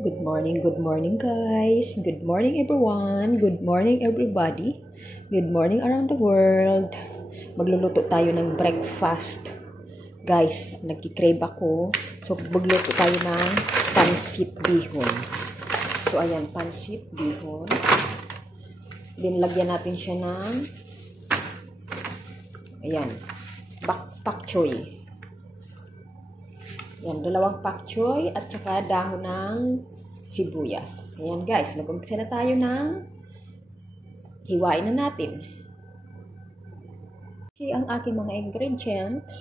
Good morning guys. Good morning everyone. Good morning everybody. Good morning around the world. Magluluto tayo ng breakfast. Guys, nagki-crave ako. So magluto tayo ng pansit bihon. So ayan, pansit bihon. Dinlagyan natin siya ng ayan, pak choy. Yan, 2 pak choy at saka dahon ng sibuyas. Ayan guys, mag-umpisa na tayo ng hiwain na natin. Okay, ang aking mga ingredients.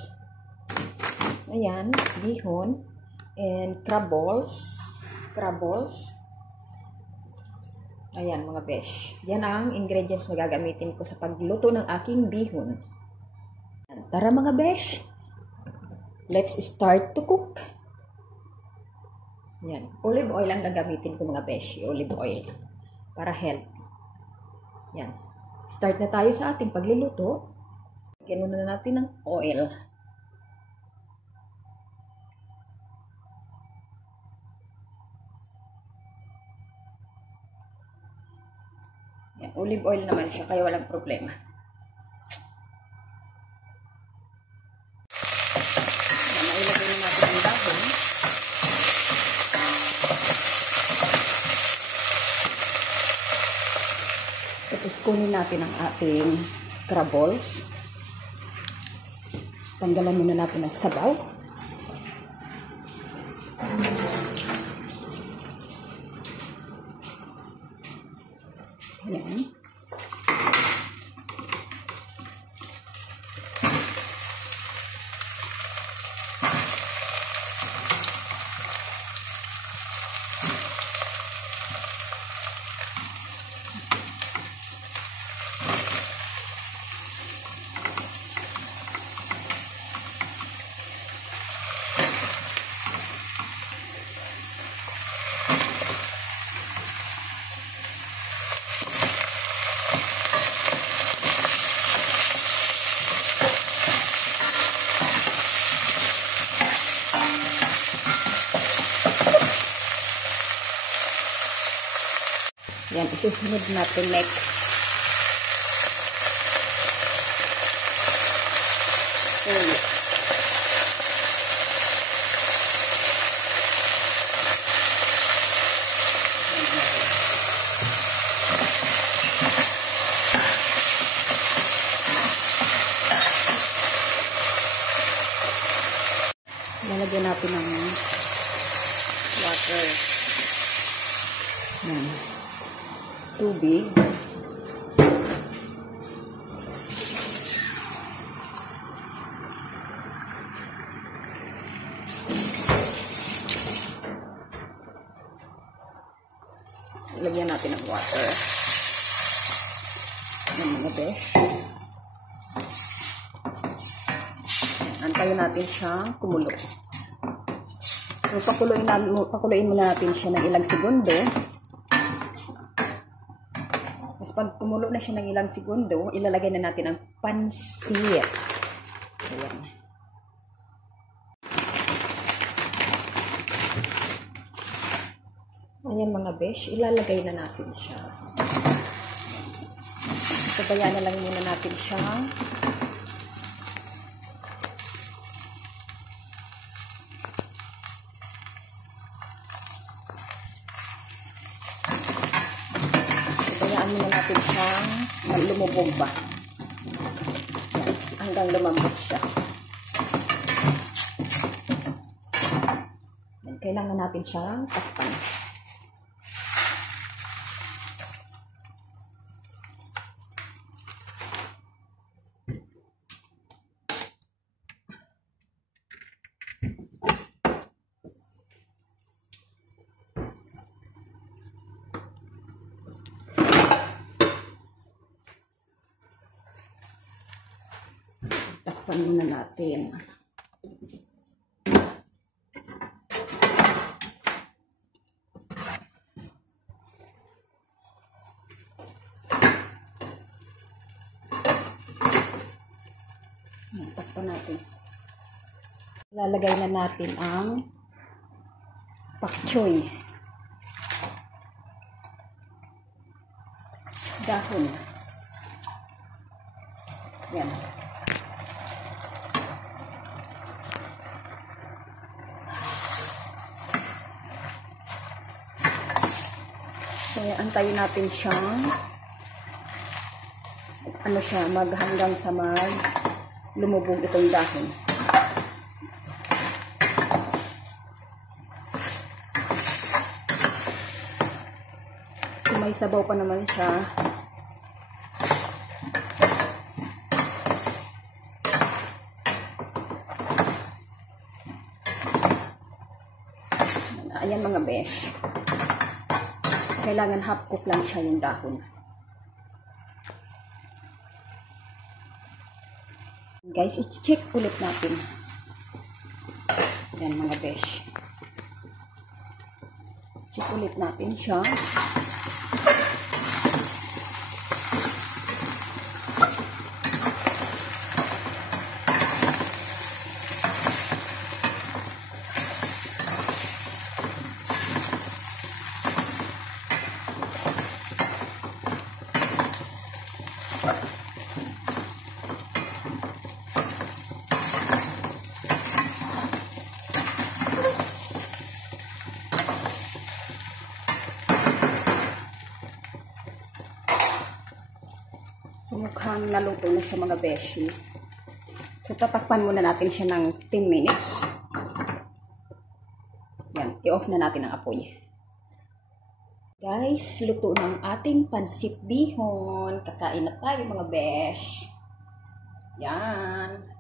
Ayan, bihon and crab balls. Ayan mga besh. Yan ang ingredients na gagamitin ko sa pagluto ng aking bihon. Tara mga besh! Let's start to cook. Yan. Olive oil ang gagamitin ko mga beshi. Olive oil. Para healthy. Yan. Start na tayo sa ating pagluluto. Lagyan muna natin ng oil. Yan. Olive oil naman siya, kaya walang problema. Tapos kunin natin ang ating crab balls. Tanggalan muna natin ang sabaw. Ayan. Yan, isusunod natin next. Ulit. Lalagyan natin ng water. Yan. Tubig. Lagyan natin ng water. Yan mga besh. Antayin natin siyang kumulo. So, pakuluin muna natin siya ng ilang segundo. Pag kumulo na siya ng ilang segundo, ilalagay na natin ang pansit. Ayan. Ayan mga besh, ilalagay na natin siya. Sabayaan na lang muna natin siya. Muna natin siyang lumubog ba hanggang lumambot siya. Kailangan natin siyang takpan. Takpan muna natin. Takpan natin. Lalagay na natin ang pak choy. dahon. Yan. Kaya antayin natin siyang hanggang sa lumubog itong dahon. Kung may sabaw pa naman siya, ayan mga besh. Kailangan half cook lang siya yung dahon. Guys, i-check ulit natin. Yan mga besh. Check ulit natin siya. So, mukhang naluto na siya mga beshi. So, tatakpan muna natin siya ng 10 minutes. Yan, i-off na natin ang apoy. Guys, luto na ang ating pansit bihon. Kakain na tayo mga besh. Yan.